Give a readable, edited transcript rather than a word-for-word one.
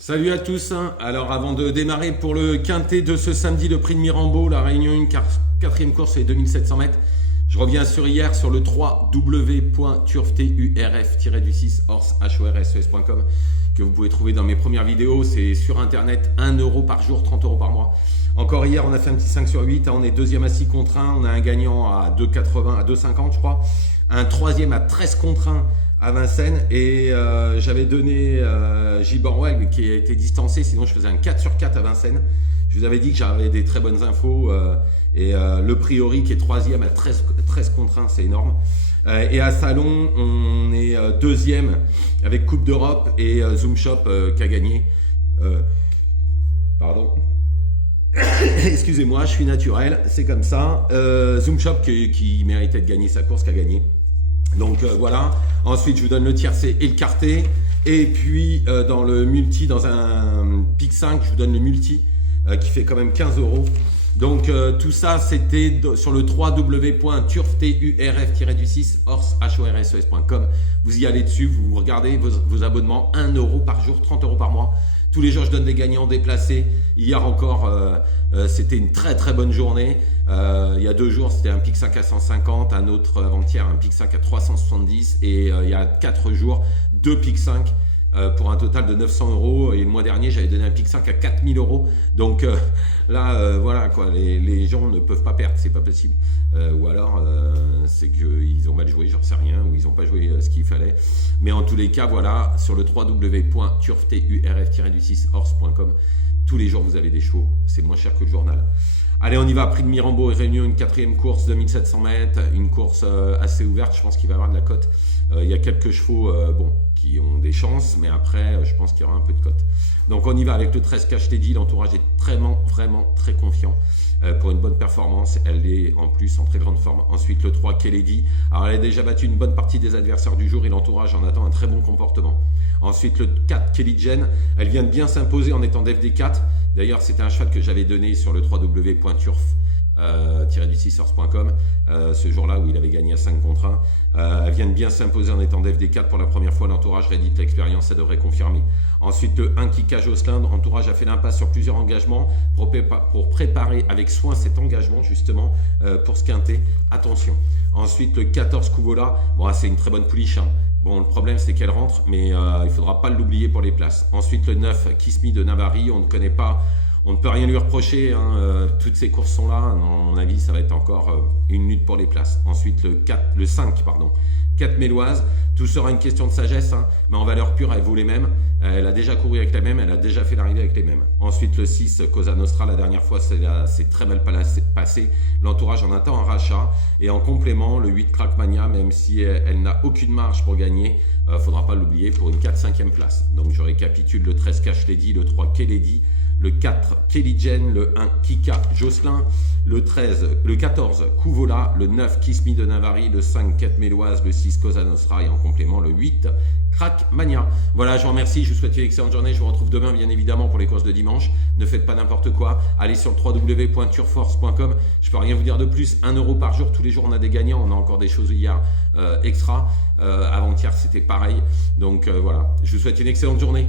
Salut à tous. Alors avant de démarrer pour le quintet de ce samedi, le prix de Mirambeau, la Réunion 1, quatrième course, c'est 2700 mètres. Je reviens sur hier sur le 3w.turf-6 horse.com que vous pouvez trouver dans mes premières vidéos. C'est sur internet, 1 euro par jour, 30 euros par mois. Encore hier, on a fait un petit 5 sur 8. On est deuxième à 6 contre 1. On a un gagnant à 2,80, à 2,50 je crois. Un troisième à 13 contre 1 à Vincennes. Et j'avais donné Giborwell qui a été distancé. Sinon, je faisais un 4 sur 4 à Vincennes. Je vous avais dit que j'avais des très bonnes infos. Le Priori qui est troisième à 13 contre 1, c'est énorme. Et à Salon, on est deuxième avec Coupe d'Europe et Zoom Shop qui a gagné. Pardon. Excusez-moi, je suis naturel, c'est comme ça. Zoom Shop qui méritait de gagner sa course, qui a gagné. Donc voilà. Ensuite, je vous donne le tiercé et le quarté. Et puis dans le multi, dans un pic 5, je vous donne le multi qui fait quand même 15 euros. Donc tout ça, c'était sur le www.turf-6 horse.com. Vous y allez dessus, vous regardez vos abonnements, 1 euro par jour, 30 euros par mois. Tous les jours, je donne des gagnants déplacés. Hier encore, c'était une très très bonne journée. Il y a 2 jours, c'était un pic 5 à 150, un autre avant-hier, un pic 5 à 370. Et il y a 4 jours, 2 pics 5 pour un total de 900 euros. Et le mois dernier, j'avais donné un pic 5 à 4000 euros. Donc là, voilà quoi, les gens ne peuvent pas perdre, c'est pas possible. Ou alors, c'est qu'ils ont mal joué, j'en sais rien, ou ils n'ont pas joué ce qu'il fallait. Mais en tous les cas, voilà, sur le www.turf-6 horse.com, tous les jours, vous avez des chevaux. C'est moins cher que le journal. Allez, on y va. Prix de Mirambeau et Réunion, une quatrième course, 2700 mètres. Une course assez ouverte. Je pense qu'il va y avoir de la cote. Il y a quelques chevaux qui ont des chances. Mais après, je pense qu'il y aura un peu de cote. Donc, on y va avec le 13 cash Teddy. L'entourage est vraiment très confiant. Pour une bonne performance, elle est en plus en très grande forme. Ensuite, le 3 Keledy. Alors, elle a déjà battu une bonne partie des adversaires du jour et l'entourage en attend un très bon comportement. Ensuite, le 4 Kelly Jen. Elle vient de bien s'imposer en étant d'FD4. D'ailleurs, c'était un cheval que j'avais donné sur le www.turf-6 horse.com ce jour-là où il avait gagné à 5 contre 1. Elle vient de bien s'imposer en étant d'FD4 pour la première fois. L'entourage rédite l'expérience, ça devrait confirmer. Ensuite, le 1 Kika Jocelyn. L'entourage a fait l'impasse sur plusieurs engagements pour préparer avec soin cet engagement justement pour ce quintet. Attention. Ensuite, le 14 Couvola. Bon, c'est une très bonne pouliche. Bon, le problème, c'est qu'elle rentre, mais il ne faudra pas l'oublier pour les places. Ensuite, le 9 Kiss Me de Navarri. On ne connaît pas. On ne peut rien lui reprocher, toutes ces courses sont là. À mon avis, ça va être encore une lutte pour les places. Ensuite, le 5, 4 Méloise. Tout sera une question de sagesse, mais en valeur pure, elle vaut les mêmes. Elle a déjà couru avec les mêmes, elle a déjà fait l'arrivée avec les mêmes. Ensuite, le 6, Cosa Nostra. La dernière fois, c'est très mal passé. L'entourage en attend un rachat. Et en complément, le 8, Crackmania, même si elle n'a aucune marge pour gagner, il ne faudra pas l'oublier pour une 4-5e place. Donc, je récapitule le 13 Cash Lady, le 3 Keledy, le 4 Kelly Jen, le 1 Kika Jocelyn, le 14 Couvola, le 9 Kiss Me de Navarri, le 5 4 Méloise, le 6 Cosa Nostra et en complément le 8 Crack Mania. Voilà, je vous remercie, je vous souhaite une excellente journée, je vous retrouve demain bien évidemment pour les courses de dimanche. Ne faites pas n'importe quoi, allez sur le www.turforce.com, je peux rien vous dire de plus, 1 euro par jour, tous les jours on a des gagnants, on a encore des choses hier extra, avant-hier c'était pareil, donc voilà, je vous souhaite une excellente journée.